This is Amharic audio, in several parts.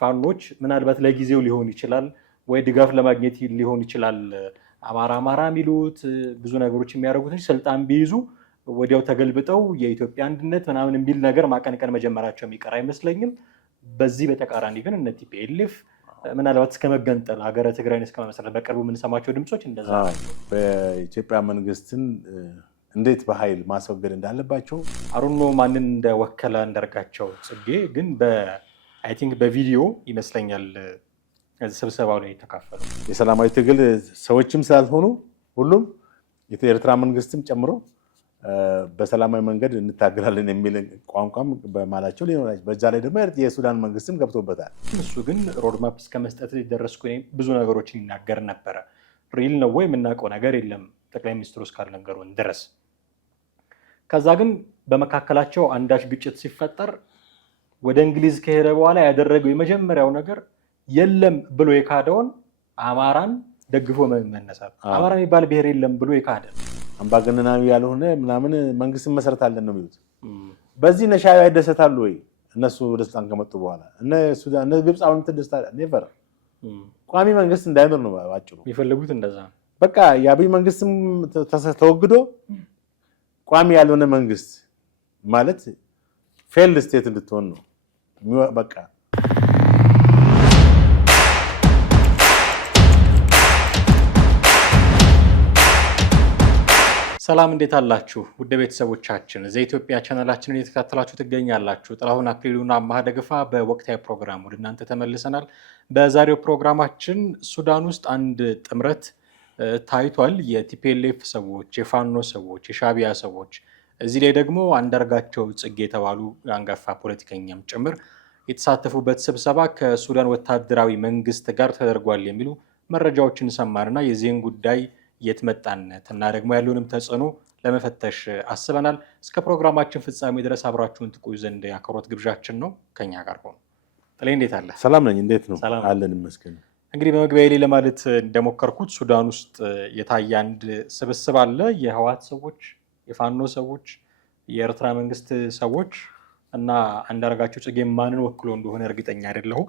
ፋኖች ምናልባት ለጊዜው ሊሆን ይችላል ወይ ድጋፍ ለማግኘት ሊሆን ይችላል አማራ የሚሉት ብዙ ነገሮች የሚያደርጉት እንጂ ስልጣን ቢይዙ ወዲያው ተገልብጠው የኢትዮጵያ አንድነት ምናምን የሚል ነገር ማቀንቀን መጀመራቸው የሚቀር አይመስለኝም። በዚህ በተቃራኒ ግን እነ ቲፒኤልኤፍ ምናልባት እስከ መገንጠል ሀገረ ትግራይን እስከ መመስረት በቅርቡ የምንሰማቸው ድምጾች እንደዛ በኢትዮጵያ መንግስትን እንዴት በኃይል ማስወገድ እንዳለባቸው አሩኖ ማንን እንደወከለ አንዳርጋቸው ጽጌ ግን አይ ቲንክ በቪዲዮ ይመስለኛል ስብሰባው ላይ ተካፈሉ። የሰላማዊ ትግል ሰዎችም ስላልሆኑ ሁሉም የኤርትራ መንግስትም ጨምሮ በሰላማዊ መንገድ እንታገላለን የሚል ቋንቋም በማላቸው ሊሆናል። በዛ ላይ ደግሞ የሱዳን መንግስትም ገብቶበታል። እሱ ግን ሮድማፕ እስከ መስጠት ሊደረስኩ ብዙ ነገሮችን ይናገር ነበረ። ሪል ነው ወይ የምናውቀው ነገር የለም ጠቅላይ ሚኒስትሩ እስካልነገሩን ድረስ። ከዛ ግን በመካከላቸው አንዳች ግጭት ሲፈጠር ወደ እንግሊዝ ከሄደ በኋላ ያደረገው የመጀመሪያው ነገር የለም ብሎ የካደውን አማራን ደግፎ መነሳት። አማራ የሚባል ብሔር የለም ብሎ የካደ አምባገነናዊ ያልሆነ ምናምን መንግስትን መሰረታለን ነው የሚሉት። በዚህ እነ ሻዕቢያ ይደሰታሉ ወይ? እነሱ ወደ ስልጣን ከመጡ በኋላ እነ ሱዳን እነ ግብፅ አሁን ትደስታለ ኔቨር ቋሚ መንግስት እንዳይኖር ነው ባጭሩ የሚፈልጉት። እንደዛ በቃ የአብይ መንግስትም ተወግዶ ቋሚ ያልሆነ መንግስት ማለት ፌልድ ስቴት እንድትሆን ነው በቃ። ሰላም እንዴት አላችሁ ውድ ቤተሰቦቻችን? ዘኢትዮጵያ ቻናላችንን እየተከታተላችሁ ትገኛላችሁ። ጥላሁን አክሊሉና አማሃ ደግፋ በወቅታዊ ፕሮግራም ወደ እናንተ ተመልሰናል። በዛሬው ፕሮግራማችን ሱዳን ውስጥ አንድ ጥምረት ታይቷል። የቲፒኤልኤፍ ሰዎች፣ የፋኖ ሰዎች፣ የሻዕቢያ ሰዎች፣ እዚህ ላይ ደግሞ አንዳርጋቸው ጽጌ የተባሉ አንጋፋ ፖለቲከኛም ጭምር የተሳተፉበት ስብሰባ ከሱዳን ወታደራዊ መንግስት ጋር ተደርጓል የሚሉ መረጃዎችን ሰማንና የዚህን ጉዳይ የትመጣነት እና ደግሞ ያለውንም ተጽዕኖ ለመፈተሽ አስበናል። እስከ ፕሮግራማችን ፍጻሜ ድረስ አብራችሁን ትቆዩ ዘንድ የአክብሮት ግብዣችን ነው። ከኛ ጋር ሆኑ። ጥሌ እንዴት አለ? ሰላም ነኝ። እንዴት ነው? አለን ይመስገን። እንግዲህ በመግቢያ ላይ ለማለት እንደሞከርኩት ሱዳን ውስጥ የታየ አንድ ስብስብ አለ። የህወሓት ሰዎች፣ የፋኖ ሰዎች፣ የኤርትራ መንግስት ሰዎች እና አንዳርጋቸው ጽጌ ማንን ወክሎ እንደሆነ እርግጠኛ አይደለሁም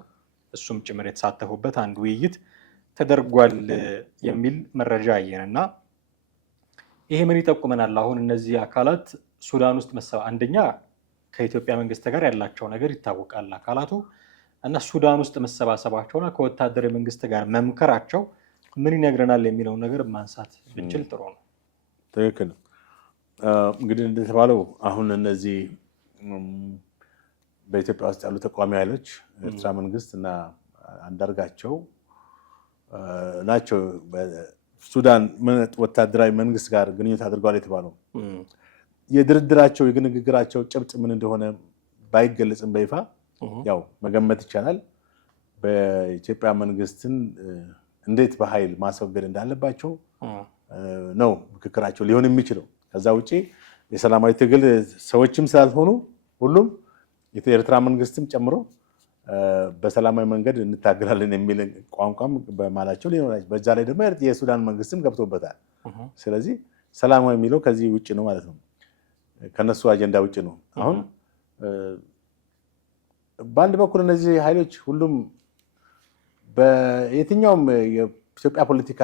እሱም ጭምር የተሳተፉበት አንድ ውይይት ተደርጓል የሚል መረጃ አየን እና ይሄ ምን ይጠቁመናል? አሁን እነዚህ አካላት ሱዳን ውስጥ አንደኛ ከኢትዮጵያ መንግስት ጋር ያላቸው ነገር ይታወቃል አካላቱ እና ሱዳን ውስጥ መሰባሰባቸውና ከወታደራዊ መንግስት ጋር መምከራቸው ምን ይነግረናል የሚለውን ነገር ማንሳት ብንችል ጥሩ ነው። ትክክል። እንግዲህ እንደተባለው አሁን እነዚህ በኢትዮጵያ ውስጥ ያሉ ተቃዋሚ ኃይሎች ኤርትራ መንግስት እና አንዳርጋቸው ናቸው በሱዳን ወታደራዊ መንግስት ጋር ግንኙነት አድርገዋል የተባለው። የድርድራቸው የንግግራቸው ጭብጥ ምን እንደሆነ ባይገለጽም በይፋ ያው መገመት ይቻላል። በኢትዮጵያ መንግስትን እንዴት በኃይል ማስወገድ እንዳለባቸው ነው ምክክራቸው ሊሆን የሚችለው። ከዛ ውጪ የሰላማዊ ትግል ሰዎችም ስላልሆኑ ሁሉም የኤርትራ መንግስትም ጨምሮ በሰላማዊ መንገድ እንታገላለን የሚል ቋንቋም በማላቸው ሊሆናል። በዛ ላይ ደግሞ የሱዳን መንግስትም ገብቶበታል። ስለዚህ ሰላማዊ የሚለው ከዚህ ውጭ ነው ማለት ነው፣ ከነሱ አጀንዳ ውጭ ነው። አሁን በአንድ በኩል እነዚህ ኃይሎች ሁሉም በየትኛውም የኢትዮጵያ ፖለቲካ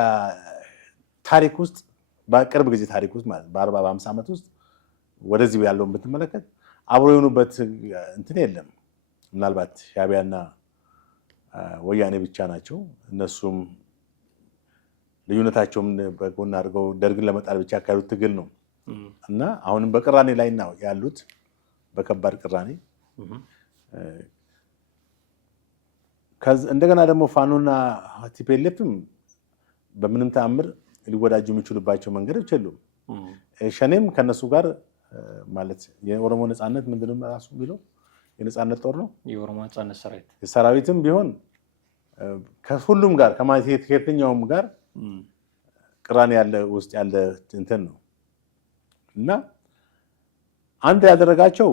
ታሪክ ውስጥ በቅርብ ጊዜ ታሪክ ውስጥ ማለት በ40 በ50 ዓመት ውስጥ ወደዚህ ያለውን ብትመለከት አብሮ የሆኑበት እንትን የለም። ምናልባት ሻዕቢያና ወያኔ ብቻ ናቸው። እነሱም ልዩነታቸውም በጎን አድርገው ደርግን ለመጣል ብቻ ያካሄዱት ትግል ነው እና አሁንም በቅራኔ ላይ ነው ያሉት፣ በከባድ ቅራኔ። እንደገና ደግሞ ፋኖና ቲፒኤልኤፍም በምንም ተአምር ሊወዳጁ የሚችሉባቸው መንገዶች የሉም። ሸኔም ከነሱ ጋር ማለት የኦሮሞ ነፃነት ምንድነው ራሱ የሚለው የነፃነት ጦር ነው፣ የኦሮሞ ነፃነት ሰራዊት ሰራዊትም ቢሆን ከሁሉም ጋር ከየትኛውም ጋር ቅራኔ ያለ ውስጥ ያለ እንትን ነው እና አንድ ያደረጋቸው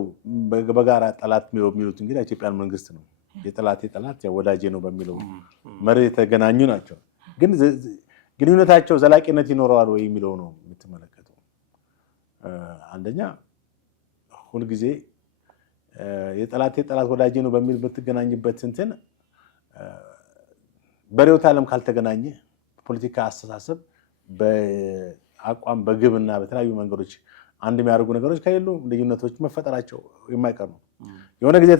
በጋራ ጠላት የሚሉት እንግዲህ ኢትዮጵያን መንግስት ነው። የጠላቴ ጠላት ወዳጄ ነው በሚለው መርህ የተገናኙ ናቸው። ግን ግንኙነታቸው ዘላቂነት ይኖረዋል ወይ የሚለው ነው የምትመለከተው። አንደኛ ሁልጊዜ የጠላቴ ጠላት ወዳጄ ነው በሚል ብትገናኝበት እንትን በርዕዮተ ዓለም ካልተገናኘ ፖለቲካ አስተሳሰብ በአቋም በግብና በተለያዩ መንገዶች አንድ የሚያደርጉ ነገሮች ከሌሉ ልዩነቶች መፈጠራቸው የማይቀር ነው። የሆነ ጊዜ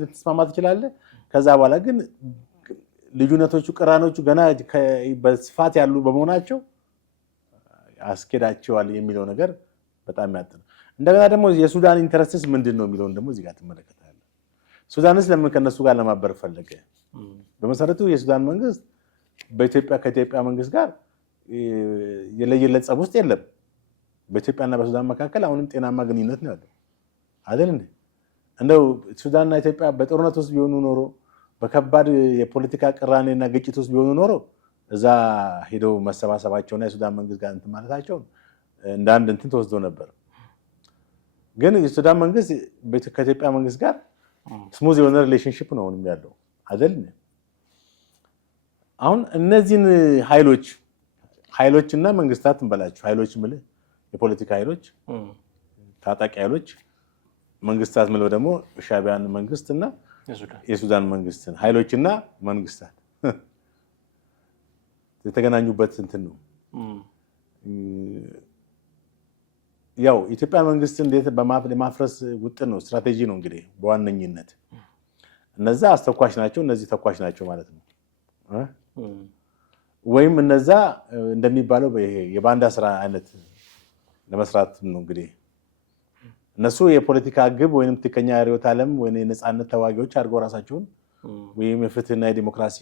ልትስማማ ትችላለህ። ከዛ በኋላ ግን ልዩነቶቹ ቅራኔዎቹ ገና በስፋት ያሉ በመሆናቸው አስኬዳቸዋል የሚለው ነገር በጣም ያጥነው። እንደገና ደግሞ የሱዳን ኢንተረስትስ ምንድን ነው የሚለውን ደግሞ እዚህ ጋር ትመለከታለህ። ሱዳንስ ለምን ከነሱ ጋር ለማበር ፈለገ? በመሰረቱ የሱዳን መንግስት ከኢትዮጵያ መንግስት ጋር የለየለት ጸብ ውስጥ የለም። በኢትዮጵያና በሱዳን መካከል አሁንም ጤናማ ግንኙነት ነው ያለው አይደል እንዴ? እንደው ሱዳንና ኢትዮጵያ በጦርነት ውስጥ ቢሆኑ ኖሮ በከባድ የፖለቲካ ቅራኔና ግጭት ውስጥ ቢሆኑ ኖሮ እዛ ሄደው መሰባሰባቸውና የሱዳን መንግስት ጋር እንትን ማለታቸውን እንደ አንድ እንትን ተወስዶ ነበር። ግን የሱዳን መንግስት ከኢትዮጵያ መንግስት ጋር ስሙዝ የሆነ ሪሌሽንሽፕ ነው አሁንም ያለው አይደል? አሁን እነዚህን ኃይሎችና መንግስታት እንበላቸው ኃይሎች ምልህ የፖለቲካ ኃይሎች፣ ታጣቂ ኃይሎች፣ መንግስታት ምለው ደግሞ ሻዕቢያን መንግስትና የሱዳን መንግስትን ኃይሎችና መንግስታት የተገናኙበት እንትን ነው። ያው ኢትዮጵያ መንግስት እንዴት በማፍረስ ውጥን ነው ስትራቴጂ ነው እንግዲህ በዋነኝነት እነዛ አስተኳሽ ናቸው፣ እነዚህ ተኳሽ ናቸው ማለት ነው። ወይም እነዛ እንደሚባለው የባንዳ ስራ አይነት ለመስራት ነው እንግዲህ እነሱ የፖለቲካ ግብ ወይም ትክክለኛ ርዕዮተ ዓለም ወይም የነፃነት ተዋጊዎች አድርገው ራሳቸውን ወይም የፍትህና የዲሞክራሲ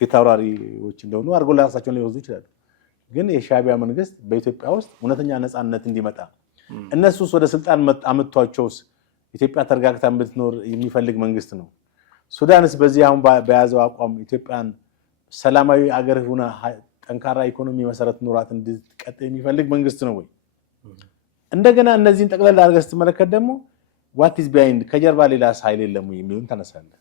ፊት አውራሪዎች እንደሆኑ አድርገው ራሳቸውን ሊወስዱ ይችላሉ። ግን የሻዕቢያ መንግስት በኢትዮጵያ ውስጥ እውነተኛ ነፃነት እንዲመጣ እነሱስ ወደ ስልጣን አመጥቷቸውስ ኢትዮጵያ ተረጋግታ እንድትኖር የሚፈልግ መንግስት ነው። ሱዳንስ በዚህ አሁን በያዘው አቋም ኢትዮጵያን ሰላማዊ አገር ሆና ጠንካራ ኢኮኖሚ መሰረት ኑራት እንድትቀጥል የሚፈልግ መንግስት ነው ወይ? እንደገና እነዚህን ጠቅላላ አድርገህ ስትመለከት ደግሞ ዋት ኢዝ ቢሃይንድ ከጀርባ ሌላ ኃይል የለም ወይ የሚሉን ተነሳለህ።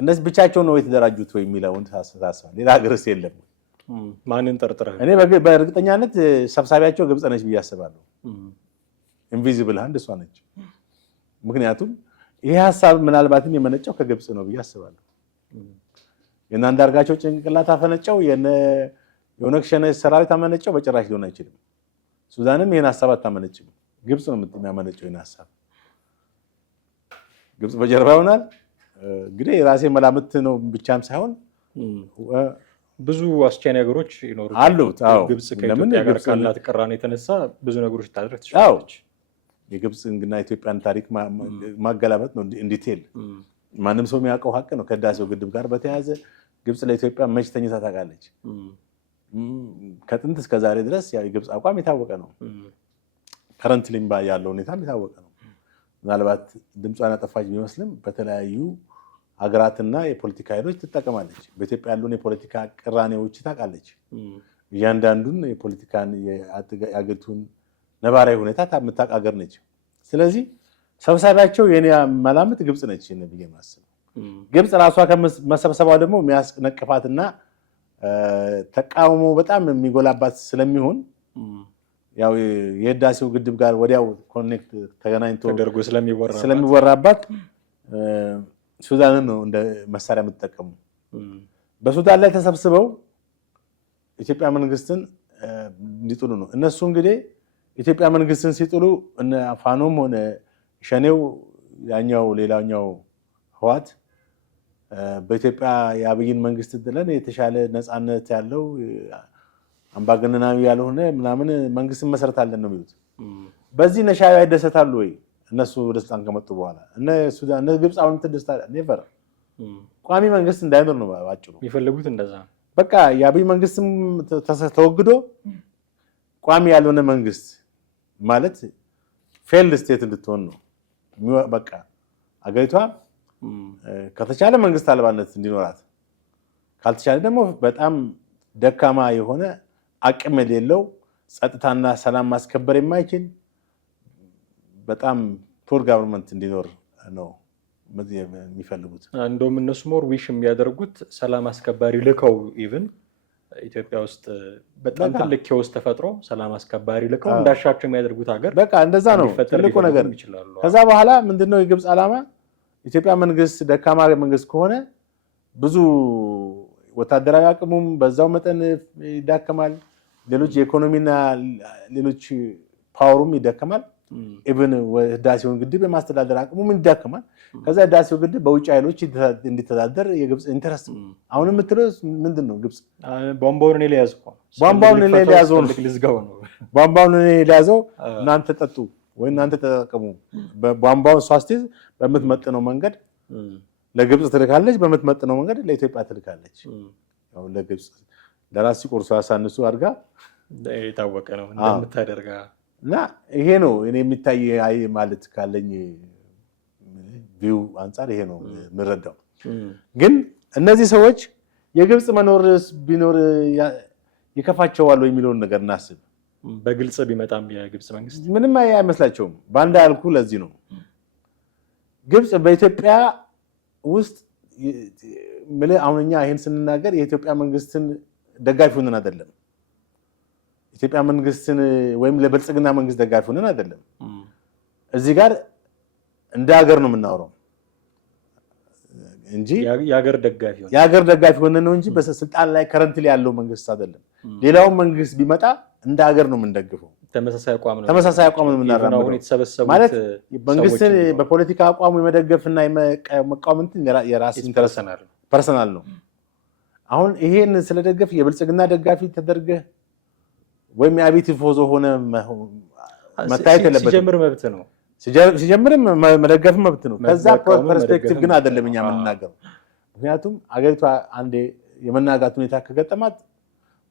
እነዚህ ብቻቸውን ነው የተደራጁት ወይ የሚለውን ታስባለህ። ሌላ ሀገርስ የለም ወይ? ማንን ጠርጥረህ? እኔ በእርግጠኛነት ሰብሳቢያቸው ግብጽ ነች ብዬ አስባለሁ። ኢንቪዚብል ሃንድ እሷ ነች። ምክንያቱም ይሄ ሀሳብ ምናልባትም የመነጨው ከግብጽ ነው ብዬ አስባለሁ። የእነ አንዳርጋቸው ጭንቅላት አፈነጨው፣ የኦነግ ሸኔ ሰራዊት አመነጨው፣ በጭራሽ ሊሆን አይችልም። ሱዳንም ይሄን ሀሳብ አታመነጭም። ግብጽ ነው የሚያመነጨው ይሄን ሀሳብ። ግብጽ በጀርባ ይሆናል እንግዲህ የራሴ መላምት ነው ብቻም ሳይሆን ብዙ አስቻይ ነገሮች ይኖሩ አሉት። አዎ ግብጽ ከኢትዮጵያ ጋር ካላት ቅራኔ የተነሳ ብዙ ነገሮች ታደርግ ትችላለች። የግብጽና ኢትዮጵያን ታሪክ ማገላበጥ ነው እንዲቴል ማንም ሰው የሚያውቀው ሀቅ ነው። ከህዳሴው ግድብ ጋር በተያያዘ ግብጽ ለኢትዮጵያ መች ተኝታ ታውቃለች? ከጥንት እስከ ዛሬ ድረስ ያው የግብጽ አቋም የታወቀ ነው። ከረንትሊ ያለው ሁኔታም የታወቀ ነው። ምናልባት ድምጿን ያጠፋች ቢመስልም በተለያዩ ሀገራትና የፖለቲካ ኃይሎች ትጠቀማለች። በኢትዮጵያ ያሉን የፖለቲካ ቅራኔዎች ታውቃለች። እያንዳንዱን የፖለቲካን የአገሪቱን ነባራዊ ሁኔታ የምታውቅ ሀገር ነች። ስለዚህ ሰብሳቢያቸው የኔ መላምት ግብጽ ነች ብዬ ማስብ። ግብጽ ራሷ ከመሰብሰቧ ደግሞ የሚያስነቅፋትና ተቃውሞ በጣም የሚጎላባት ስለሚሆን ያው የህዳሴው ግድብ ጋር ወዲያው ኮኔክት ተገናኝቶ ተደርጎ ስለሚወራባት ሱዳንን ነው እንደ መሳሪያ የምትጠቀሙ። በሱዳን ላይ ተሰብስበው ኢትዮጵያ መንግስትን እንዲጥሉ ነው። እነሱ እንግዲህ ኢትዮጵያ መንግስትን ሲጥሉ እነ ፋኖም ሆነ ሸኔው ያኛው ሌላኛው ህዋት በኢትዮጵያ የአብይን መንግስት ጥለን የተሻለ ነፃነት ያለው አምባገነናዊ ያልሆነ ምናምን መንግስትን መሰረታለን ነው የሚሉት። በዚህ እነ ሻዕቢያ ይደሰታሉ ወይ? እነሱ ወደ ስልጣን ከመጡ በኋላ እነ ሱዳን እነ ግብጽ አሁን ትደስታለ? ኔቨር። ቋሚ መንግስት እንዳይኖር ነው ባጭሩ የሚፈልጉት። እንደዛ በቃ የአብይ መንግስትም ተወግዶ ቋሚ ያልሆነ መንግስት ማለት ፌልድ ስቴት እንድትሆን ነው። በቃ አገሪቷ ከተቻለ መንግስት አልባነት እንዲኖራት፣ ካልተቻለ ደግሞ በጣም ደካማ የሆነ አቅም የሌለው ጸጥታና ሰላም ማስከበር የማይችል በጣም ፑር ጋቨርንመንት እንዲኖር ነው የሚፈልጉት። እንደውም እነሱ ሞር ዊሽ የሚያደርጉት ሰላም አስከባሪ ልከው ኢቭን ኢትዮጵያ ውስጥ በጣም ትልቅ ኬዎስ ተፈጥሮ ሰላም አስከባሪ ልከው እንዳሻቸው የሚያደርጉት ሀገር በቃ እንደዛ ነው ትልቁ ነገር። ከዛ በኋላ ምንድነው የግብጽ ዓላማ? ኢትዮጵያ መንግስት ደካማ መንግስት ከሆነ ብዙ ወታደራዊ አቅሙም በዛው መጠን ይዳከማል። ሌሎች የኢኮኖሚና ሌሎች ፓወሩም ይዳከማል። ኢቭን ህዳሴውን ግድብ የማስተዳደር አቅሙም ይዳከማል። ከዛ ህዳሴው ግድብ በውጭ ኃይሎች እንዲተዳደር የግብፅ ኢንተረስት ነው። አሁን የምትለው ምንድን ነው? ግብፅ ቧንቧውን እኔ ሊያዘው ቧንቧውን እኔ ሊያዘው እናንተ ጠጡ ወይ እናንተ ተጠቀሙ። ቧንቧውን ሷስቲዝ በምትመጥነው መንገድ ለግብፅ ትልካለች፣ በምትመጥነው መንገድ ለኢትዮጵያ ትልካለች። ያው ለግብፅ ለራስ ሲቆርሱ ያሳንሱ አድርጋ የታወቀ ነው እንደምታደርጋ እና ይሄ ነው እኔ የሚታይ ማለት ካለኝ ቪው አንፃር ይሄ ነው የምረዳው። ግን እነዚህ ሰዎች የግብፅ መኖር ቢኖር ይከፋቸዋል የሚለውን ነገር እናስብ። በግልጽ ቢመጣም የግብፅ መንግስት ምንም አይመስላቸውም። ባንዳ ያልኩ ለዚህ ነው። ግብፅ በኢትዮጵያ ውስጥ አሁን እኛ ይሄን ስንናገር የኢትዮጵያ መንግስትን ደጋፊ ሆነን አይደለም። ኢትዮጵያ መንግስትን ወይም ለብልጽግና መንግስት ደጋፊ ሆነን አይደለም። እዚህ ጋር እንደ ሀገር ነው የምናወራው እንጂ የሀገር ደጋፊ ሆነን ነው እንጂ በስልጣን ላይ ከረንትሊ ያለው መንግስት አይደለም። ሌላው መንግስት ቢመጣ እንደ ሀገር ነው የምንደግፈው። ተመሳሳይ አቋም ነው የምናራምደው። ማለት መንግስትን በፖለቲካ አቋሙ የመደገፍና የመቃወም የራስ ፐርሰናል ነው። አሁን ይሄን ስለደገፍ የብልጽግና ደጋፊ ተደርገህ ወይም የአብይ ቲፎዞ ሆነ መታየት የለበትም። ሲጀምር መብት ነው፣ ሲጀምርም መደገፍ መብት ነው። ከዛ ፐርስፔክቲቭ ግን አይደለም እኛ የምንናገረው። ምክንያቱም አገሪቷ አንዴ የመናጋት ሁኔታ ከገጠማት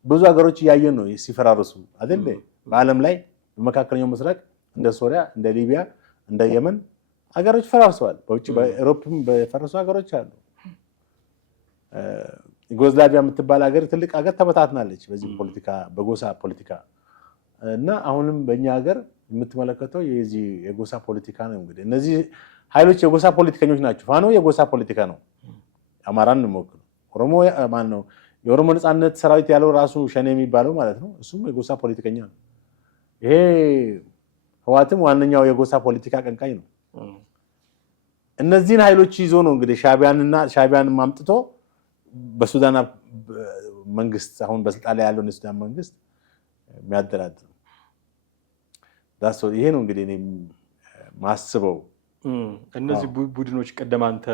ብዙ ሀገሮች እያየን ነው ሲፈራርሱ አይደል? በዓለም ላይ በመካከለኛው ምስራቅ እንደ ሶሪያ፣ እንደ ሊቢያ፣ እንደ የመን ሀገሮች ፈራርሰዋል። በውጭ በአውሮፓም በፈረሱ ሀገሮች አሉ። ዩጎዝላቪያ የምትባል ሀገር ትልቅ ሀገር ተበታትናለች በዚህ ፖለቲካ በጎሳ ፖለቲካ እና አሁንም በእኛ ሀገር የምትመለከተው የዚህ የጎሳ ፖለቲካ ነው። እንግዲህ እነዚህ ኃይሎች የጎሳ ፖለቲከኞች ናቸው። ፋኖ የጎሳ ፖለቲካ ነው። አማራን ነው የሚወክለው። ኦሮሞ ማን ነው? የኦሮሞ ነፃነት ሰራዊት ያለው ራሱ ሸኔ የሚባለው ማለት ነው። እሱም የጎሳ ፖለቲከኛ ነው። ይሄ ህዋትም ዋነኛው የጎሳ ፖለቲካ አቀንቃኝ ነው። እነዚህን ኃይሎች ይዞ ነው እንግዲህ ሻዕቢያን አምጥቶ በሱዳን መንግስት አሁን በስልጣን ላይ ያለውን የሱዳን መንግስት የሚያደራድር ይሄ ነው እንግዲህ እኔ ማስበው። እነዚህ ቡድኖች ቀደም አንተ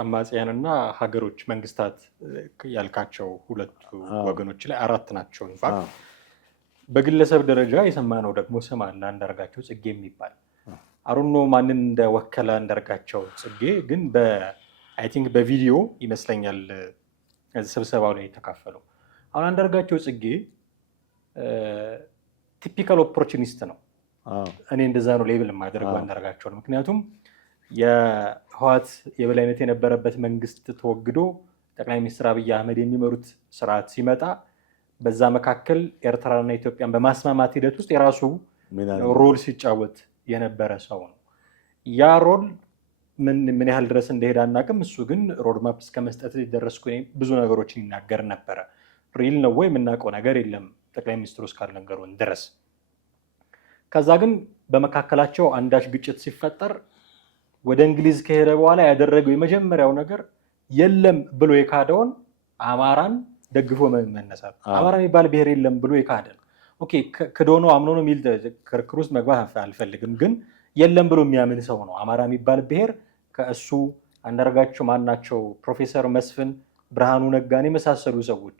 አማጽያንና ሀገሮች መንግስታት ያልካቸው ሁለቱ ወገኖች ላይ አራት ናቸው። ኢንፋክት በግለሰብ ደረጃ የሰማነው ደግሞ ስም አለ፣ አንዳርጋቸው ጽጌ የሚባል አሩኖ ማንን እንደወከለ አንዳርጋቸው ጽጌ ግን አይ ቲንክ በቪዲዮ ይመስለኛል ስብሰባው ላይ የተካፈለው። አሁን አንዳርጋቸው ጽጌ ቲፒካል ኦፖርቹኒስት ነው። እኔ እንደዛ ነው ሌብል የማደርገው አንዳርጋቸው ነው። ምክንያቱም የህወሓት የበላይነት የነበረበት መንግስት ተወግዶ ጠቅላይ ሚኒስትር አብይ አህመድ የሚመሩት ስርዓት ሲመጣ በዛ መካከል ኤርትራና ኢትዮጵያን በማስማማት ሂደት ውስጥ የራሱ ሮል ሲጫወት የነበረ ሰው ነው። ያ ሮል ምን ያህል ድረስ እንደሄደ አናውቅም። እሱ ግን ሮድማፕ እስከ መስጠት ደረስኩ ብዙ ነገሮችን ይናገር ነበረ። ሪል ነው ወይ የምናውቀው ነገር የለም ጠቅላይ ሚኒስትሩ እስካልነገሩን ድረስ። ከዛ ግን በመካከላቸው አንዳች ግጭት ሲፈጠር ወደ እንግሊዝ ከሄደ በኋላ ያደረገው የመጀመሪያው ነገር የለም ብሎ የካደውን አማራን ደግፎ መነሳት። አማራ የሚባል ብሔር የለም ብሎ የካደን ኦኬ ክዶ ነው አምኖ ነው የሚል ክርክር ውስጥ መግባት አልፈልግም። ግን የለም ብሎ የሚያምን ሰው ነው። አማራ የሚባል ብሔር ከእሱ አንዳርጋቸው ማናቸው ፕሮፌሰር መስፍን ብርሃኑ ነጋን የመሳሰሉ ሰዎች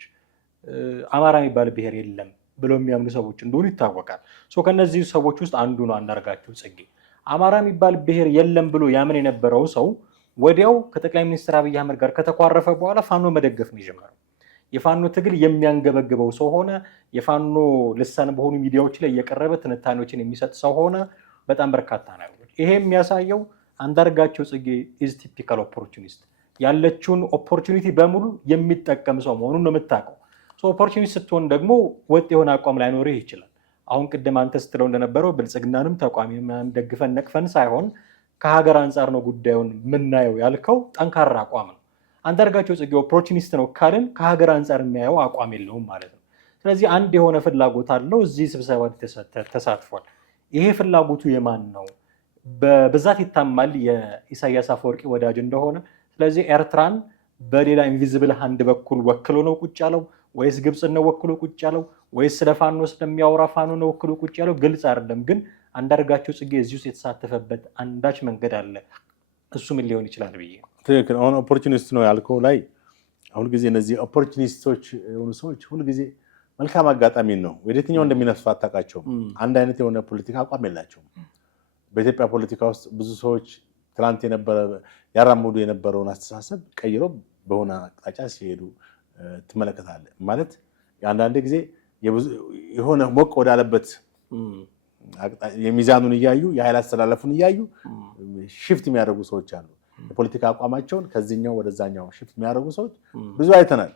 አማራ የሚባል ብሔር የለም ብሎ የሚያምኑ ሰዎች እንደሆኑ ይታወቃል። ከነዚህ ሰዎች ውስጥ አንዱ ነው አንዳርጋቸው ጽጌ። አማራ የሚባል ብሔር የለም ብሎ ያምን የነበረው ሰው ወዲያው ከጠቅላይ ሚኒስትር አብይ አህመድ ጋር ከተኳረፈ በኋላ ፋኖ መደገፍ ነው የጀመረው። የፋኖ ትግል የሚያንገበግበው ሰው ሆነ። የፋኖ ልሳን በሆኑ ሚዲያዎች ላይ የቀረበ ትንታኔዎችን የሚሰጥ ሰው ሆነ። በጣም በርካታ ነገሮች። ይሄ የሚያሳየው አንዳርጋቸው ጽጌ ኢዝ ቲፒካል ኦፖርቹኒስት፣ ያለችውን ኦፖርቹኒቲ በሙሉ የሚጠቀም ሰው መሆኑን ነው የምታውቀው። ኦፖርቹኒስት ስትሆን ደግሞ ወጥ የሆነ አቋም ላይኖርህ ይችላል። አሁን ቅድም አንተ ስትለው እንደነበረው ብልጽግናንም ተቋሚ ደግፈን ነቅፈን ሳይሆን ከሀገር አንጻር ነው ጉዳዩን የምናየው ያልከው ጠንካራ አቋም ነው። አንዳርጋቸው ጽጌ ኦፖርቹኒስት ነው ካልን ከሀገር አንጻር የሚያየው አቋም የለውም ማለት ነው። ስለዚህ አንድ የሆነ ፍላጎት አለው። እዚህ ስብሰባ ተሳትፏል። ይሄ ፍላጎቱ የማን ነው? በብዛት ይታማል የኢሳያስ አፈወርቂ ወዳጅ እንደሆነ። ስለዚህ ኤርትራን በሌላ ኢንቪዚብል ሃንድ በኩል ወክሎ ነው ቁጭ ያለው ወይስ ግብፅን ነው ወክሎ ቁጭ ያለው ወይስ ስለ ፋኖ ስለሚያወራ ፋኖ ነው ወክሎ ቁጭ ያለው ግልጽ አይደለም። ግን አንዳርጋቸው ጽጌ እዚህ ውስጥ የተሳተፈበት አንዳች መንገድ አለ። እሱ ምን ሊሆን ይችላል ብዬ ትክክል። አሁን ኦፖርቹኒስት ነው ያልከው ላይ ሁልጊዜ እነዚህ ኦፖርቹኒስቶች የሆኑ ሰዎች ሁልጊዜ መልካም አጋጣሚ ነው ወደ የትኛው እንደሚነሱ አታውቃቸውም። አንድ አይነት የሆነ ፖለቲካ አቋም የላቸውም። በኢትዮጵያ ፖለቲካ ውስጥ ብዙ ሰዎች ትናንት ያራምዱ የነበረውን አስተሳሰብ ቀይሮ በሆነ አቅጣጫ ሲሄዱ ትመለከታለህ። ማለት አንዳንድ ጊዜ የሆነ ሞቅ ወዳለበት የሚዛኑን እያዩ የኃይል አስተላለፉን እያዩ ሽፍት የሚያደርጉ ሰዎች አሉ። የፖለቲካ አቋማቸውን ከዚህኛው ወደዛኛው ሽፍት የሚያደርጉ ሰዎች ብዙ አይተናል።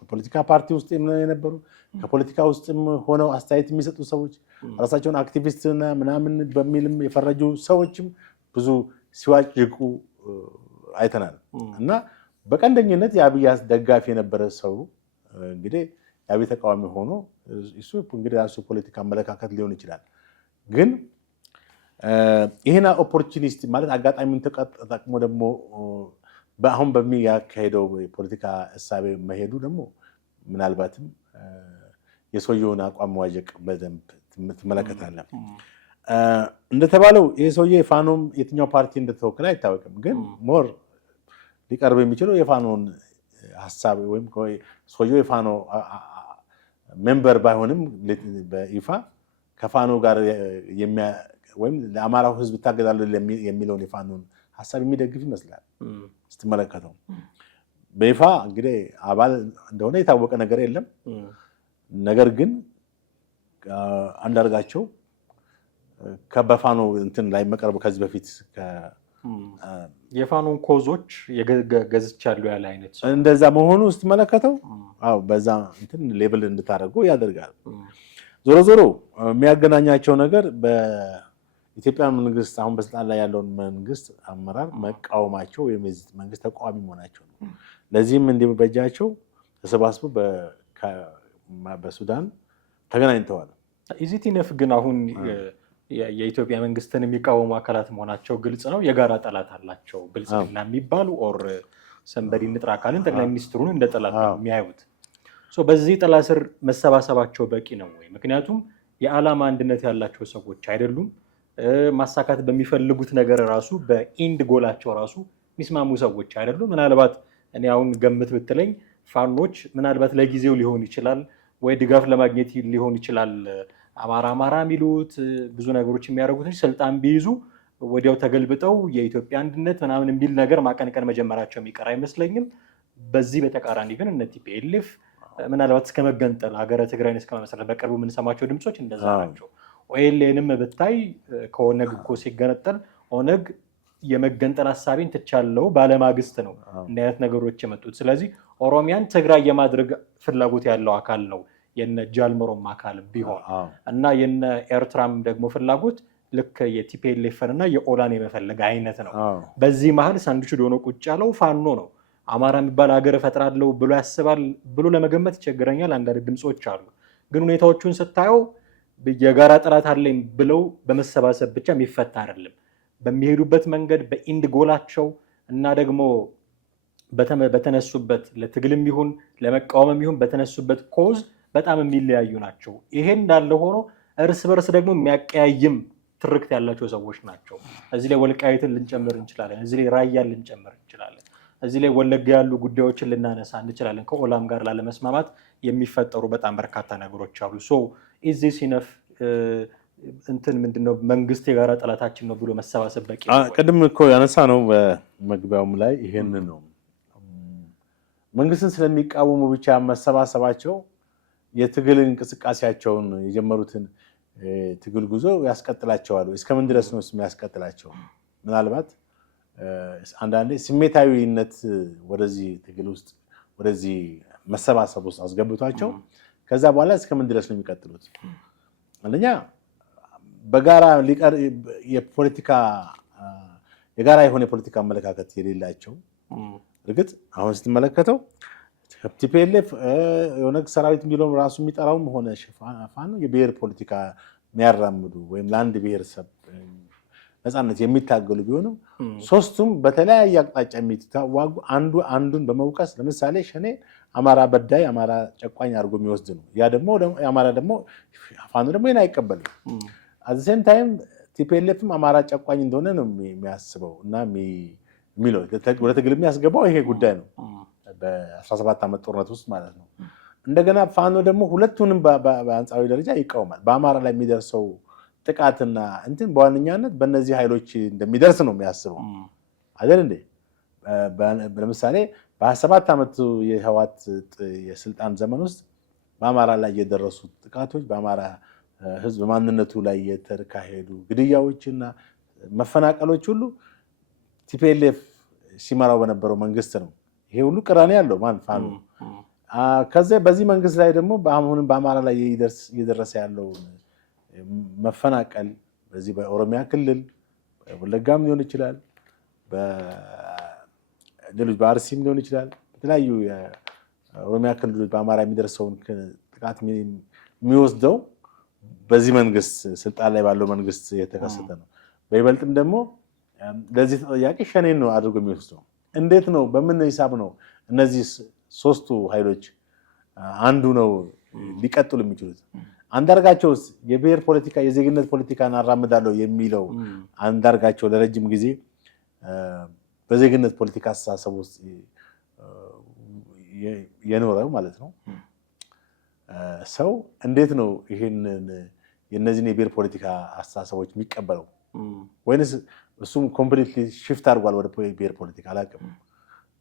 በፖለቲካ ፓርቲ ውስጥ የነበሩ ከፖለቲካ ውስጥም ሆነው አስተያየት የሚሰጡ ሰዎች ራሳቸውን አክቲቪስትና ምናምን በሚልም የፈረጁ ሰዎችም ብዙ ሲዋጭቁ አይተናል። እና በቀንደኝነት የአብይ ደጋፊ የነበረ ሰው እንግዲህ የአብይ ተቃዋሚ ሆኖ እሱ እንግዲህ ራሱ ፖለቲካ አመለካከት ሊሆን ይችላል። ግን ይህን ኦፖርቹኒስት ማለት አጋጣሚውን ተጠቅሞ ደግሞ አሁን በሚያካሄደው የፖለቲካ እሳቤ መሄዱ ደግሞ ምናልባትም የሰውየውን አቋም መዋዠቅ በደንብ ትመለከታለህ። እንደተባለው ይህ ሰውዬ ፋኖም የትኛው ፓርቲ እንደተወከለ አይታወቅም። ግን ሞር ሊቀርብ የሚችለው የፋኖን ሀሳብ ወይም ሰውየው የፋኖ ሜምበር ባይሆንም በይፋ ከፋኖ ጋር ወይም ለአማራው ሕዝብ እታገላለሁ የሚለውን የፋኖን ሀሳብ የሚደግፍ ይመስላል ስትመለከተው። በይፋ እንግዲህ አባል እንደሆነ የታወቀ ነገር የለም። ነገር ግን አንዳርጋቸው በፋኖ እንትን ላይ መቀረቡ ከዚህ በፊት የፋኖን ኮዞች ገዝቻለሁ ያለ አይነት እንደዛ መሆኑ ስትመለከተው በዛ እንትን ሌብል እንድታደርገው ያደርጋል። ዞሮ ዞሮ የሚያገናኛቸው ነገር በኢትዮጵያ መንግስት አሁን በስልጣን ላይ ያለውን መንግስት አመራር መቃወማቸው ወይም የዚህ መንግስት ተቃዋሚ መሆናቸው ነው። ለዚህም እንዲበጃቸው ተሰባስበው በሱዳን ተገናኝተዋል። ኢዚቲነፍ ግን አሁን የኢትዮጵያ መንግስትን የሚቃወሙ አካላት መሆናቸው ግልጽ ነው። የጋራ ጠላት አላቸው ብልጽግና የሚባሉ ኦር ሰንበዲ ንጥር አካልን ጠቅላይ ሚኒስትሩን እንደ ጠላት ነው የሚያዩት። በዚህ ጥላ ስር መሰባሰባቸው በቂ ነው ወይ? ምክንያቱም የዓላማ አንድነት ያላቸው ሰዎች አይደሉም። ማሳካት በሚፈልጉት ነገር ራሱ በኢንድ ጎላቸው ራሱ የሚስማሙ ሰዎች አይደሉም። ምናልባት እኔ አሁን ገምት ብትለኝ ፋኖች ምናልባት ለጊዜው ሊሆን ይችላል ወይ ድጋፍ ለማግኘት ሊሆን ይችላል አማራ የሚሉት ብዙ ነገሮች የሚያደርጉት እንጂ ስልጣን ቢይዙ ወዲያው ተገልብጠው የኢትዮጵያ አንድነት ምናምን የሚል ነገር ማቀንቀን መጀመራቸው የሚቀር አይመስለኝም። በዚህ በተቃራኒ ግን እነ ቲፒኤልኤፍ ምናልባት እስከ መገንጠል ሀገረ ትግራይን እስከ መመስረት በቅርቡ የምንሰማቸው ድምፆች እንደዛ ናቸው። ኦኤልኤንም ብታይ ከኦነግ እኮ ሲገነጠል ኦነግ የመገንጠል ሀሳቤን ትቻለው ባለማግስት ነው እንዲህ አይነት ነገሮች የመጡት። ስለዚህ ኦሮሚያን ትግራይ የማድረግ ፍላጎት ያለው አካል ነው የነ ጃልመሮም አካል ቢሆን እና የነ ኤርትራም ደግሞ ፍላጎት ልክ የቲፒኤልኤፍን እና የኦላን የመፈለግ አይነት ነው። በዚህ መሀል ሳንዱች ሆኖ ቁጭ ያለው ፋኖ ነው። አማራ የሚባል ሀገር እፈጥራለሁ ብሎ ያስባል ብሎ ለመገመት ይቸግረኛል። አንዳንድ ድምፆች አሉ። ግን ሁኔታዎቹን ስታየው የጋራ ጠላት አለኝ ብለው በመሰባሰብ ብቻ የሚፈታ አይደለም። በሚሄዱበት መንገድ በኢንድ ጎላቸው እና ደግሞ በተነሱበት ለትግልም ይሁን ለመቃወምም ይሁን በተነሱበት ኮዝ በጣም የሚለያዩ ናቸው። ይሄ እንዳለ ሆኖ እርስ በርስ ደግሞ የሚያቀያይም ትርክት ያላቸው ሰዎች ናቸው። እዚህ ላይ ወልቃይትን ልንጨምር እንችላለን። እዚህ ላይ ራያን ልንጨምር እንችላለን። እዚህ ላይ ወለጋ ያሉ ጉዳዮችን ልናነሳ እንችላለን። ከኦላም ጋር ላለመስማማት የሚፈጠሩ በጣም በርካታ ነገሮች አሉ። ኢዚ ሲነፍ እንትን ምንድነው መንግስት የጋራ ጠላታችን ነው ብሎ መሰባሰብ በቂ ነው? ቅድም እኮ ያነሳ ነው በመግቢያውም ላይ ይሄን ነው። መንግስትን ስለሚቃወሙ ብቻ መሰባሰባቸው የትግል እንቅስቃሴያቸውን የጀመሩትን ትግል ጉዞ ያስቀጥላቸዋል። እስከምን ድረስ ነው የሚያስቀጥላቸው? ምናልባት አንዳንዴ ስሜታዊነት ወደዚህ ትግል ውስጥ ወደዚህ መሰባሰብ ውስጥ አስገብቷቸው ከዛ በኋላ እስከምን ድረስ ነው የሚቀጥሉት? አንደኛ በጋራ የጋራ የሆነ የፖለቲካ አመለካከት የሌላቸው እርግጥ አሁን ስትመለከተው ቲፒኤልኤፍ የኦነግ ሰራዊት የሚለውን ራሱ የሚጠራውም ሆነ ፋኖ የብሔር ፖለቲካ የሚያራምዱ ወይም ለአንድ ብሔረሰብ ነፃነት የሚታገሉ ቢሆንም ሶስቱም በተለያየ አቅጣጫ የሚታዋጉ አንዱን በመውቀስ ለምሳሌ ሸኔ አማራ በዳይ አማራ ጨቋኝ አድርጎ የሚወስድ ነው። ያ ደግሞ አማራ ደግሞ ፋኖ ደግሞ ይህን አይቀበልም። አት ሴም ታይም ቲፒኤልኤፍም አማራ ጨቋኝ እንደሆነ ነው የሚያስበው እና የሚለው ወደ ትግል የሚያስገባው ይሄ ጉዳይ ነው። በ17 ዓመት ጦርነት ውስጥ ማለት ነው። እንደገና ፋኖ ደግሞ ሁለቱንም በአንጻራዊ ደረጃ ይቃወማል። በአማራ ላይ የሚደርሰው ጥቃትና እንትን በዋነኛነት በእነዚህ ኃይሎች እንደሚደርስ ነው የሚያስበው አይደል እንዴ? ለምሳሌ በ27 ዓመቱ የህወሓት የስልጣን ዘመን ውስጥ በአማራ ላይ የደረሱ ጥቃቶች፣ በአማራ ህዝብ ማንነቱ ላይ የተካሄዱ ግድያዎችና መፈናቀሎች ሁሉ ቲፒኤልኤፍ ሲመራው በነበረው መንግስት ነው። ይሄ ሁሉ ቅራኔ ያለው ማን ፋኖ። ከዚያ በዚህ መንግስት ላይ ደግሞ አሁንም በአማራ ላይ እየደረሰ ያለው መፈናቀል በዚህ በኦሮሚያ ክልል ወለጋም ሊሆን ይችላል፣ ሌሎች በአርሲም ሊሆን ይችላል። በተለያዩ የኦሮሚያ ክልሎች በአማራ የሚደርሰውን ጥቃት የሚወስደው በዚህ መንግስት ስልጣን ላይ ባለው መንግስት የተከሰተ ነው። በይበልጥም ደግሞ ለዚህ ተጠያቂ ሸኔን ነው አድርጎ የሚወስደው። እንዴት ነው በምን ሂሳብ ነው እነዚህ ሶስቱ ኃይሎች አንዱ ነው ሊቀጥሉ የሚችሉት? አንዳርጋቸውስ የብሔር ፖለቲካ የዜግነት ፖለቲካን አራምዳለሁ የሚለው አንዳርጋቸው ለረጅም ጊዜ በዜግነት ፖለቲካ አስተሳሰብ ውስጥ የኖረው ማለት ነው ሰው እንዴት ነው ይህንን የነዚህን የብሔር ፖለቲካ አስተሳሰቦች የሚቀበለው? ወይንስ እሱም ኮምፕሊትሊ ሽፍት አድርጓል ወደ ብሔር ፖለቲካ? አላውቅም።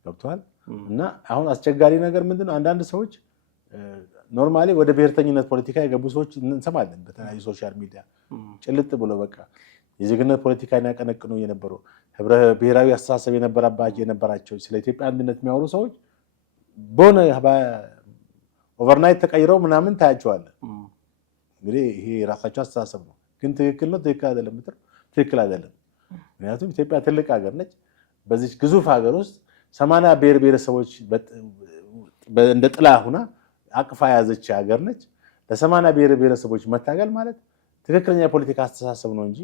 ገብተዋል። እና አሁን አስቸጋሪ ነገር ምንድን ነው? አንዳንድ ሰዎች ኖርማሊ ወደ ብሔርተኝነት ፖለቲካ የገቡ ሰዎች እንሰማለን በተለያዩ ሶሻል ሚዲያ ጭልጥ ብሎ በቃ የዜግነት ፖለቲካን ያቀነቅኑ የነበሩ ህብረ ብሔራዊ አስተሳሰብ የነበራቸው ስለ ኢትዮጵያ አንድነት የሚያወሩ ሰዎች በሆነ ኦቨርናይት ተቀይረው ምናምን ታያቸዋለን። እንግዲህ ይሄ የራሳቸው አስተሳሰብ ነው። ግን ትክክል ነው ትክክል አይደለም? ትክክል አይደለም። ምክንያቱም ኢትዮጵያ ትልቅ ሀገር ነች። በዚች ግዙፍ ሀገር ውስጥ 80 ብሔር ብሔረሰቦች እንደ ጥላ ሁና አቅፋ የያዘች ሀገር ነች። ለ80 ብሔር ብሔረሰቦች መታገል ማለት ትክክለኛ የፖለቲካ አስተሳሰብ ነው እንጂ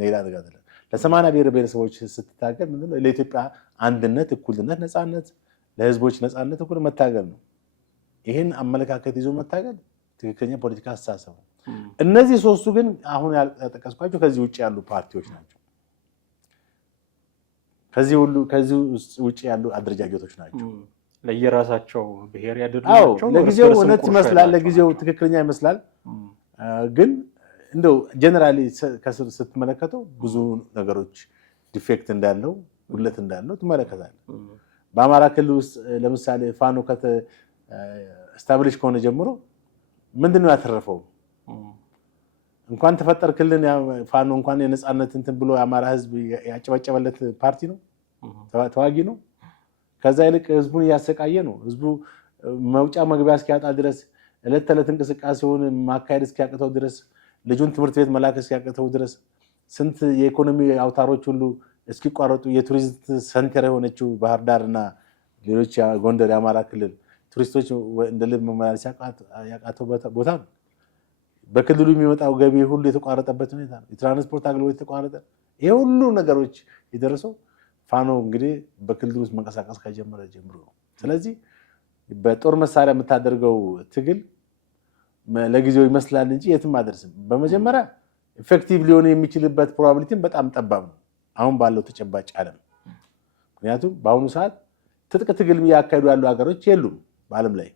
ሌላ ነገር አይደለም። ለ80 ብሔር ብሔረሰቦች ስትታገል ምንድነው? ለኢትዮጵያ አንድነት፣ እኩልነት፣ ነፃነት፣ ለህዝቦች ነፃነት እኩል መታገል ነው። ይህን አመለካከት ይዞ መታገል ትክክለኛ ፖለቲካ አስተሳሰብ ነው። እነዚህ ሶስቱ ግን አሁን ያልጠቀስኳቸው ከዚህ ውጭ ያሉ ፓርቲዎች ናቸው። ከዚህ ውጭ ያሉ አደረጃጀቶች ናቸው። ለየራሳቸው ብሔር ያደርጋቸው ለጊዜው እውነት ይመስላል፣ ለጊዜው ትክክለኛ ይመስላል። ግን እንደው ጀነራሊ ስትመለከተው ብዙ ነገሮች ዲፌክት እንዳለው ጉድለት እንዳለው ትመለከታለህ። በአማራ ክልል ውስጥ ለምሳሌ ፋኖ ስታብሊሽ ከሆነ ጀምሮ ምንድነው ያተረፈው? እንኳን ተፈጠርክልን ፋኖ እንኳን የነፃነት እንትን ብሎ የአማራ ህዝብ ያጨበጨበለት ፓርቲ ነው፣ ተዋጊ ነው። ከዛ ይልቅ ህዝቡን እያሰቃየ ነው። ህዝቡ መውጫ መግቢያ እስኪያጣ ድረስ ዕለት ተዕለት እንቅስቃሴውን ማካሄድ እስኪያቅተው ድረስ ልጁን ትምህርት ቤት መላክ እስኪያቅተው ድረስ ስንት የኢኮኖሚ አውታሮች ሁሉ እስኪቋረጡ የቱሪስት ሰንተር የሆነችው ባህር ዳርና ሌሎች ጎንደር የአማራ ክልል ቱሪስቶች እንደ ልብ መመላለስ ያቃተው ቦታ ነው። በክልሉ የሚመጣው ገቢ ሁሉ የተቋረጠበት ሁኔታ ነው። የትራንስፖርት አገልግሎት የተቋረጠ። ይሄ ሁሉ ነገሮች የደረሰው ፋኖ እንግዲህ በክልሉ ውስጥ መንቀሳቀስ ከጀመረ ጀምሮ ነው። ስለዚህ በጦር መሳሪያ የምታደርገው ትግል ለጊዜው ይመስላል እንጂ የትም አደርስም። በመጀመሪያ ኢፌክቲቭ ሊሆን የሚችልበት ፕሮባቢሊቲም በጣም ጠባብ ነው አሁን ባለው ተጨባጭ ዓለም። ምክንያቱም በአሁኑ ሰዓት ትጥቅ ትግል እያካሄዱ ያሉ ሀገሮች የሉም በዓለም ላይ።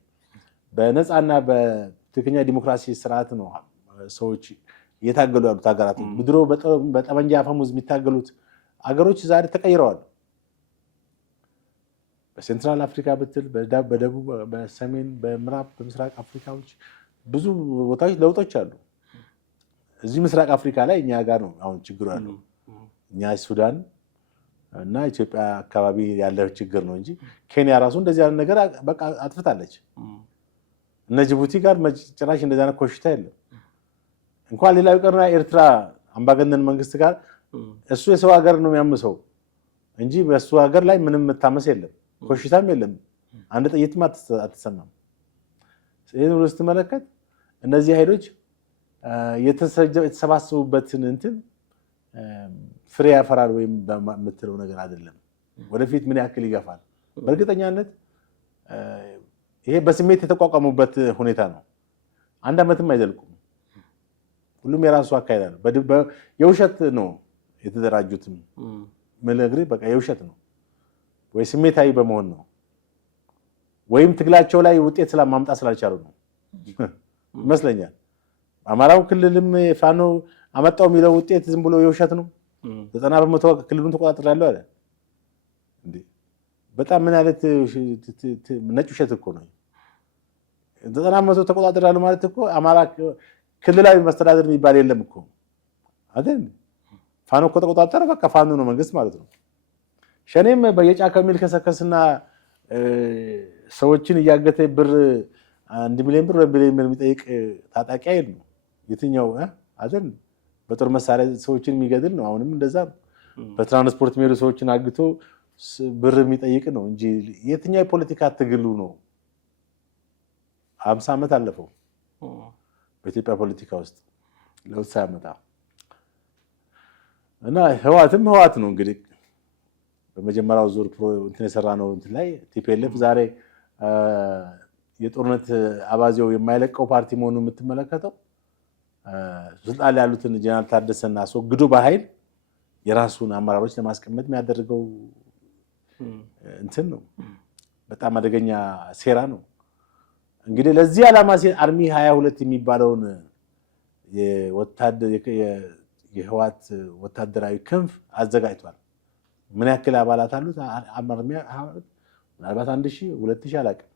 በነፃና በትክክለኛ ዲሞክራሲ ስርዓት ነው ሰዎች እየታገሉ ያሉት ሀገራት። ድሮ በጠመንጃ አፈሙዝ የሚታገሉት ሀገሮች ዛሬ ተቀይረዋል። በሴንትራል አፍሪካ ብትል፣ በደቡብ፣ በሰሜን፣ በምዕራብ፣ በምስራቅ አፍሪካዎች ብዙ ቦታዎች ለውጦች አሉ። እዚህ ምስራቅ አፍሪካ ላይ እኛ ጋር ነው አሁን ችግሩ ያለው። እኛ ሱዳን እና ኢትዮጵያ አካባቢ ያለ ችግር ነው እንጂ ኬንያ ራሱ እንደዚህ አይነት ነገር በቃ አጥፍታለች። እነ ጅቡቲ ጋር ጭራሽ እንደዚህ አይነት ኮሽታ የለም። እንኳን ሌላው ቀርና ኤርትራ አምባገነን መንግስት ጋር እሱ የሰው ሀገር ነው የሚያምሰው እንጂ በሱ ሀገር ላይ ምንም መታመስ የለም፣ ኮሽታም የለም፣ አንድ ጥይትም አትሰማም። ይህን ሁሉ ስትመለከት እነዚህ ኃይሎች የተሰባሰቡበትን እንትን ፍሬ ያፈራል ወይም የምትለው ነገር አይደለም። ወደፊት ምን ያክል ይገፋል በእርግጠኛነት ይሄ በስሜት የተቋቋሙበት ሁኔታ ነው። 1 ዓመትም አይዘልቁም። ሁሉም የራሱ አካሄድ አለው። የውሸት ነው የተደራጁትም ምልግሪ በቃ የውሸት ነው ወይ ስሜታዊ በመሆን ነው ወይም ትግላቸው ላይ ውጤት ስለማምጣት ስላልቻሉ ነው ይመስለኛል። አማራው ክልልም ፋኖ አመጣው የሚለው ውጤት ዝም ብሎ የውሸት ነው። 90% ክልሉን ተቆጣጥራለሁ አለ እንዴ! በጣም ምን አይነት ነጭ ውሸት እኮ ነው። 90% ተቆጣጥራለሁ ማለት እኮ አማራ ክልላዊ መስተዳድር የሚባል የለም እኮ አይደል? ፋኖ እኮ ተቆጣጠረ፣ በቃ ፋኖ ነው መንግስት ማለት ነው። ሸኔም በየጫካው የሚልከሰከስና ሰዎችን እያገተ ብር 1 ሚሊዮን ብር 2 ሚሊዮን ብር የሚጠይቅ ታጣቂ አይደል ነው የትኛው አይደል? በጦር መሳሪያ ሰዎችን የሚገድል ነው። አሁንም እንደዛ ነው። በትራንስፖርት የሚሄዱ ሰዎችን አግቶ ብር የሚጠይቅ ነው እንጂ የትኛው የፖለቲካ ትግሉ ነው? 50 ዓመት አለፈው በኢትዮጵያ ፖለቲካ ውስጥ ለውጥ ሳያመጣ እና ህወሓትም ህወሓት ነው እንግዲህ በመጀመሪያው ዙር እንትን የሰራ ነው እንትን ላይ ቲፒኤልኤፍ ዛሬ የጦርነት አባዜው የማይለቀው ፓርቲ መሆኑን የምትመለከተው ስልጣን ላይ ያሉትን ጀነራል ታደሰና አስወግዶ በኃይል የራሱን አመራሮች ለማስቀመጥ የሚያደርገው እንትን ነው። በጣም አደገኛ ሴራ ነው። እንግዲህ ለዚህ ዓላማ አርሚ 22 የሚባለውን የህወሓት ወታደራዊ ክንፍ አዘጋጅቷል። ምን ያክል አባላት አሉት? አርሚ 22 ምናልባት 1000 2000 አላውቅም፣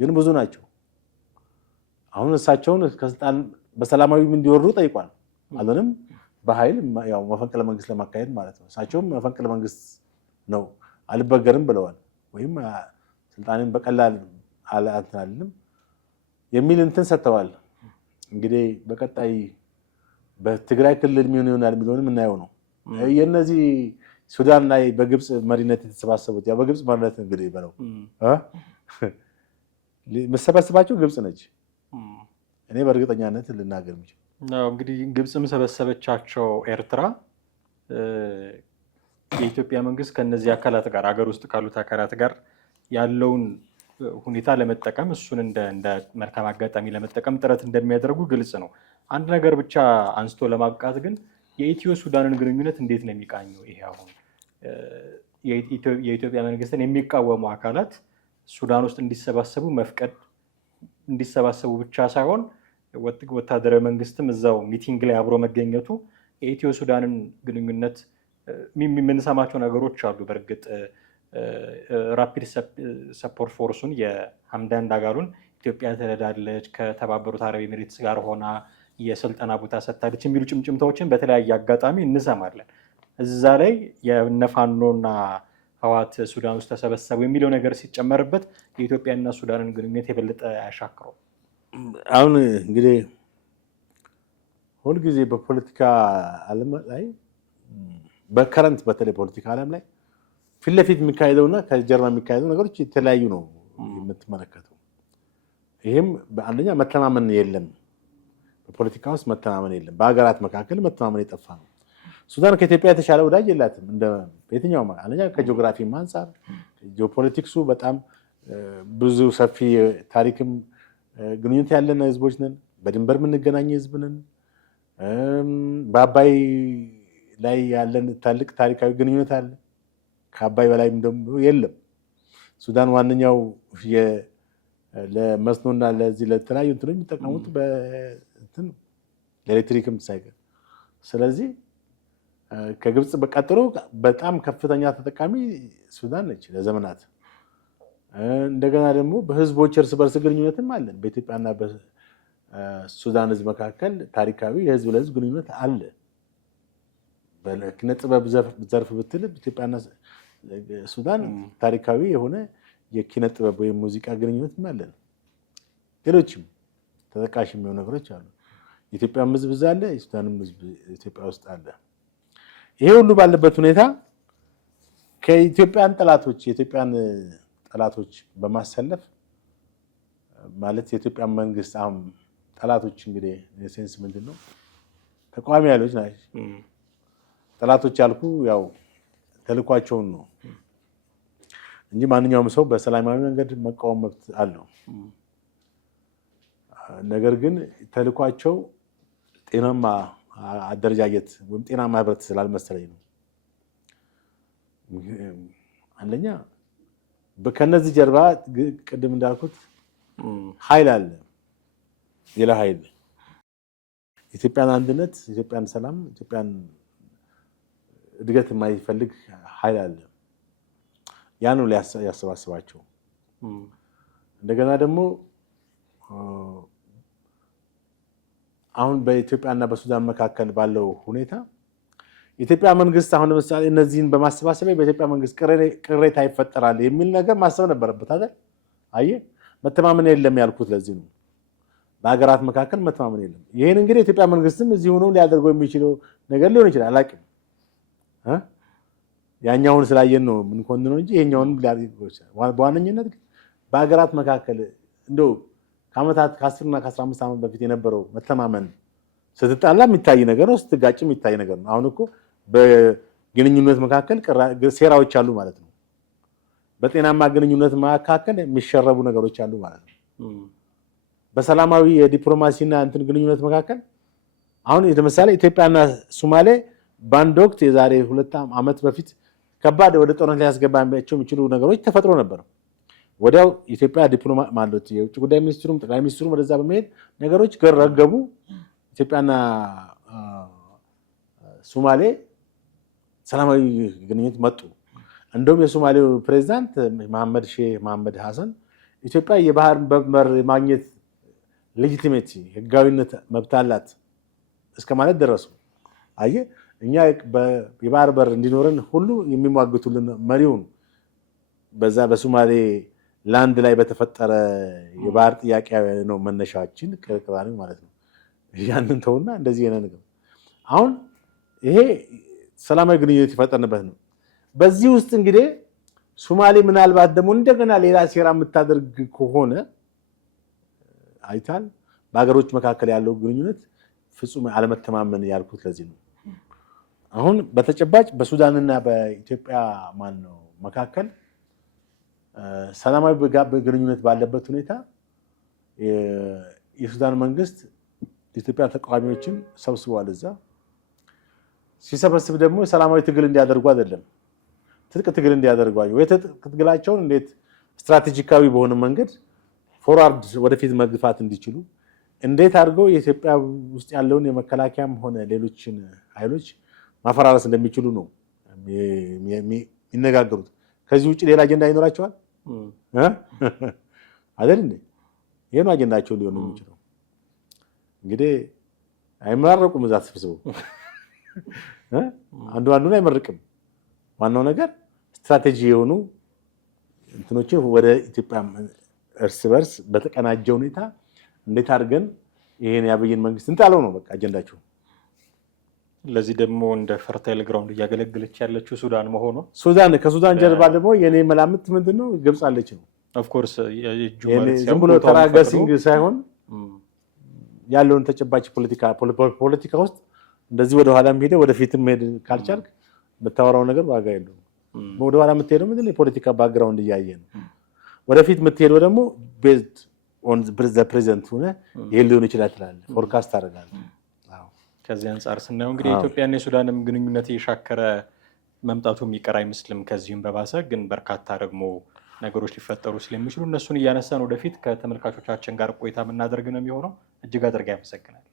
ግን ብዙ ናቸው። አሁን እሳቸውን ከስልጣን በሰላማዊ እንዲወርዱ ጠይቋል። አለንም በኃይል ያው መፈንቅለ መንግስት ለማካሄድ ማለት ነው። እሳቸውም መፈንቅለ መንግስት ነው አልበገርም ብለዋል። ወይም ስልጣንን በቀላል አልተናልም የሚል እንትን ሰጥተዋል። እንግዲህ በቀጣይ በትግራይ ክልል ምን ይሆናል የሚለውንም እናየው ነው። የነዚህ ሱዳን ላይ በግብጽ መሪነት የተሰባሰቡት ያው በግብጽ መሪነት እንግዲህ በለው መሰባሰባቸው ግብጽ ነች። እኔ በእርግጠኛነት ልናገር ምንጭ ነው እንግዲህ ግብጽም ሰበሰበቻቸው ኤርትራ የኢትዮጵያ መንግስት ከነዚህ አካላት ጋር አገር ውስጥ ካሉት አካላት ጋር ያለውን ሁኔታ ለመጠቀም እሱን እንደ መልካም አጋጣሚ ለመጠቀም ጥረት እንደሚያደርጉ ግልጽ ነው። አንድ ነገር ብቻ አንስቶ ለማብቃት ግን የኢትዮ ሱዳንን ግንኙነት እንዴት ነው የሚቃኘው? ይሄ አሁን የኢትዮጵያ መንግስትን የሚቃወሙ አካላት ሱዳን ውስጥ እንዲሰባሰቡ መፍቀድ እንዲሰባሰቡ ብቻ ሳይሆን ወታደራዊ መንግስትም እዛው ሚቲንግ ላይ አብሮ መገኘቱ የኢትዮ ሱዳንን ግንኙነት የምንሰማቸው ነገሮች አሉ። በእርግጥ ራፒድ ሰፖርት ፎርሱን የሐምዳን ዳጋሎን ኢትዮጵያ ትረዳለች፣ ከተባበሩት አረብ ኤሚሬትስ ጋር ሆና የስልጠና ቦታ ሰጥታለች የሚሉ ጭምጭምታዎችን በተለያየ አጋጣሚ እንሰማለን። እዛ ላይ የነፋኖና ህወሓት ሱዳን ውስጥ ተሰበሰቡ የሚለው ነገር ሲጨመርበት የኢትዮጵያና ሱዳንን ግንኙነት የበለጠ ያሻክረው። አሁን እንግዲህ ሁልጊዜ በፖለቲካ ዓለም ላይ በከረንት በተለይ ፖለቲካ ዓለም ላይ ፊት ለፊት የሚካሄደውና ከጀርባ የሚካሄደው ነገሮች የተለያዩ ነው የምትመለከተው። ይህም አንደኛ መተማመን የለም፣ በፖለቲካ ውስጥ መተማመን የለም። በሀገራት መካከል መተማመን የጠፋ ነው። ሱዳን ከኢትዮጵያ የተሻለ ወዳጅ የላትም። እንደ የትኛው አንደኛ ከጂኦግራፊም አንጻር ጂኦፖለቲክሱ በጣም ብዙ ሰፊ ታሪክም ግንኙነት ያለን ህዝቦች ነን። በድንበር የምንገናኝ ህዝብ ነን። በአባይ ላይ ያለን ትልቅ ታሪካዊ ግንኙነት አለ። ከአባይ በላይም ደግሞ የለም። ሱዳን ዋነኛው ለመስኖና ለዚህ ለተለያዩ እንትኖች የሚጠቀሙት ለኤሌክትሪክም ሳይቀር። ስለዚህ ከግብጽ በቀጥሎ በጣም ከፍተኛ ተጠቃሚ ሱዳን ነች ለዘመናት። እንደገና ደግሞ በህዝቦች እርስ በርስ ግንኙነትም አለን። በኢትዮጵያና በሱዳን ህዝብ መካከል ታሪካዊ የህዝብ ለህዝብ ግንኙነት አለ። በኪነ ጥበብ ዘርፍ ብትል ኢትዮጵያና ሱዳን ታሪካዊ የሆነ የኪነ ጥበብ ወይም ሙዚቃ ግንኙነትም አለን። ሌሎችም ተጠቃሽ የሚሆኑ ነገሮች አሉ። የኢትዮጵያም ህዝብ እዛ አለ፣ የሱዳንም ህዝብ ኢትዮጵያ ውስጥ አለ። ይሄ ሁሉ ባለበት ሁኔታ የኢትዮጵያን ጠላቶች በማሰለፍ ማለት የኢትዮጵያን መንግስት አሁን ጠላቶች እንግዲህ ሴንስ ምንድን ነው? ተቃዋሚ ኃይሎች ናቸው። ጠላቶች ያልኩ ያው ተልኳቸውን ነው እንጂ ማንኛውም ሰው በሰላማዊ መንገድ መቃወም መብት አለው። ነገር ግን ተልኳቸው ጤናማ አደረጃጀት ወይም ጤናማ ህብረት ስላልመሰለኝ ነው። አንደኛ ከነዚህ ጀርባ ቅድም እንዳልኩት ኃይል አለ፣ ሌላ ኃይል ኢትዮጵያን አንድነት፣ ኢትዮጵያን ሰላም፣ ኢትዮጵያን እድገት የማይፈልግ ኃይል አለ። ያ ነው ያሰባስባቸው። እንደገና ደግሞ አሁን በኢትዮጵያና በሱዳን መካከል ባለው ሁኔታ የኢትዮጵያ መንግስት አሁን ለምሳሌ እነዚህን በማሰባሰብ በኢትዮጵያ መንግስት ቅሬታ ይፈጠራል የሚል ነገር ማሰብ ነበረበት አይደል? አየህ፣ መተማመን የለም ያልኩት ለዚህ ነው። በሀገራት መካከል መተማመን የለም። ይሄን እንግዲህ የኢትዮጵያ መንግስትም እዚህ ሆኖ ሊያደርገው የሚችለው ነገር ሊሆን ይችላል፣ አላውቅም። ያኛውን ስላየን ነው የምንኮንነው እንጂ ይሄኛውንም ሊያደርገው ይችላል። በዋነኝነት ግን በሀገራት መካከል እንደው ከዓመታት ከ10 እና ከ15 ዓመት በፊት የነበረው መተማመን ስትጣላ የሚታይ ነገር ነው፣ ስትጋጭ የሚታይ ነገር ነው። አሁን እኮ በግንኙነት መካከል ሴራዎች አሉ ማለት ነው። በጤናማ ግንኙነት መካከል የሚሸረቡ ነገሮች አሉ ማለት ነው። በሰላማዊ የዲፕሎማሲና እንትን ግንኙነት መካከል አሁን ለምሳሌ ኢትዮጵያና ሶማሌ በአንድ ወቅት የዛሬ 2 ዓመት በፊት ከባድ ወደ ጦርነት ሊያስገባቸው የሚችሉ ነገሮች ተፈጥሮ ነበር። ወዲያው ኢትዮጵያ ዲፕሎማት ማለት የውጭ ጉዳይ ሚኒስትሩም ጠቅላይ ሚኒስትሩም ወደዛ በመሄድ ነገሮች ረገቡ። ኢትዮጵያና ሶማሌ ሰላማዊ ግንኙነት መጡ። እንደውም የሶማሌው ፕሬዝዳንት ሼህ መሐመድ ሐሰን ኢትዮጵያ የባህር በር ማግኘት ሌጂቲሜሲ ህጋዊነት መብት አላት እስከ ማለት ደረሱ። አየህ፣ እኛ የባህር በር እንዲኖረን ሁሉ የሚሟግቱልን መሪውን በዛ በሶማሌ ላንድ ላይ በተፈጠረ የባህር ጥያቄ ነው መነሻችን ከቅራኔው ማለት ነው። ያንን ተውና እንደዚህ የነ ነገር አሁን ይሄ ሰላማዊ ግንኙነት ይፈጠርንበት ነው። በዚህ ውስጥ እንግዲህ ሶማሌ ምናልባት ደግሞ እንደገና ሌላ ሴራ የምታደርግ ከሆነ አይታል በሀገሮች መካከል ያለው ግንኙነት ፍጹም አለመተማመን ያልኩት ለዚህ ነው። አሁን በተጨባጭ በሱዳንና በኢትዮጵያ መካከል ሰላማዊ ግንኙነት ባለበት ሁኔታ የሱዳን መንግስት የኢትዮጵያ ተቃዋሚዎችን ሰብስቧል። እዛ ሲሰበስብ ደግሞ ሰላማዊ ትግል እንዲያደርጉ አይደለም፣ ትጥቅ ትግል እንዲያደርጉ የትጥቅ ትግላቸውን እንዴት ስትራቴጂካዊ በሆነ መንገድ ፎርዋርድ ወደፊት መግፋት እንዲችሉ እንዴት አድርገው የኢትዮጵያ ውስጥ ያለውን የመከላከያም ሆነ ሌሎችን ኃይሎች ማፈራረስ እንደሚችሉ ነው የሚነጋገሩት። ከዚህ ውጭ ሌላ አጀንዳ ይኖራቸዋል አይደል እንዴ? ይሄ ነው አጀንዳቸው ሊሆን የሚችለው። እንግዲህ አይመራረቁም እዛ ተሰብስበው አንዱን አይመርቅም። ዋናው ነገር ስትራቴጂ የሆኑ እንትኖች ወደ ኢትዮጵያ እርስ በርስ በተቀናጀ ሁኔታ እንዴት አድርገን ይሄን የአብይን መንግስት እንጣለው ነው በቃ አጀንዳቸው። ለዚህ ደግሞ እንደ ፈርታይል ግራውንድ እያገለገለች ያለችው ሱዳን መሆኗ ከሱዳን ጀርባ ደግሞ የኔ መላምት ምንድነው ግብጽ አለች ነው። ኦፍ ኮርስ ዝም ብሎ ተራጋሲንግ ሳይሆን ያለውን ተጨባጭ ፖለቲካ ውስጥ እንደዚህ ወደ ኋላ ሄደ ወደፊትም ሄድ ካልቻልክ የምታወራው ነገር ዋጋ የለውም። ወደ ኋላ የምትሄደው ምንድነው የፖለቲካ ባክግራውንድ እያየ ነው። ወደፊት የምትሄደው ደግሞ ቤዝድ ኦን ዘ ፕሬዘንት ሆነ ይሄ ሊሆን ይችላል ትላለህ፣ ፎርካስት አደርጋለህ። ከዚህ አንጻር ስናየው እንግዲህ የኢትዮጵያና የሱዳንም ግንኙነት እየሻከረ መምጣቱ የሚቀር አይመስልም። ከዚህም በባሰ ግን በርካታ ደግሞ ነገሮች ሊፈጠሩ ስለሚችሉ እነሱን እያነሳን ወደፊት ከተመልካቾቻችን ጋር ቆይታ የምናደርግ ነው የሚሆነው። እጅግ አድርገን ያመሰግናለሁ።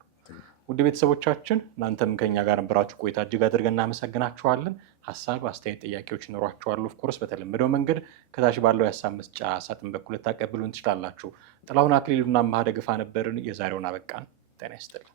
ውድ ቤተሰቦቻችን እናንተም ከኛ ጋር ነበራችሁ ቆይታ እጅግ አድርገን እናመሰግናችኋለን። ሀሳብ፣ አስተያየት፣ ጥያቄዎች ይኖሯችኋል ኦፍኮርስ በተለመደው መንገድ ከታች ባለው የሀሳብ መስጫ ሳጥን በኩል ልታቀብሉን ትችላላችሁ። ጥላሁን አክሊሉና አማሃ ደግፋ ነበርን። የዛሬውን አበቃን። ጤና ይስጥልን።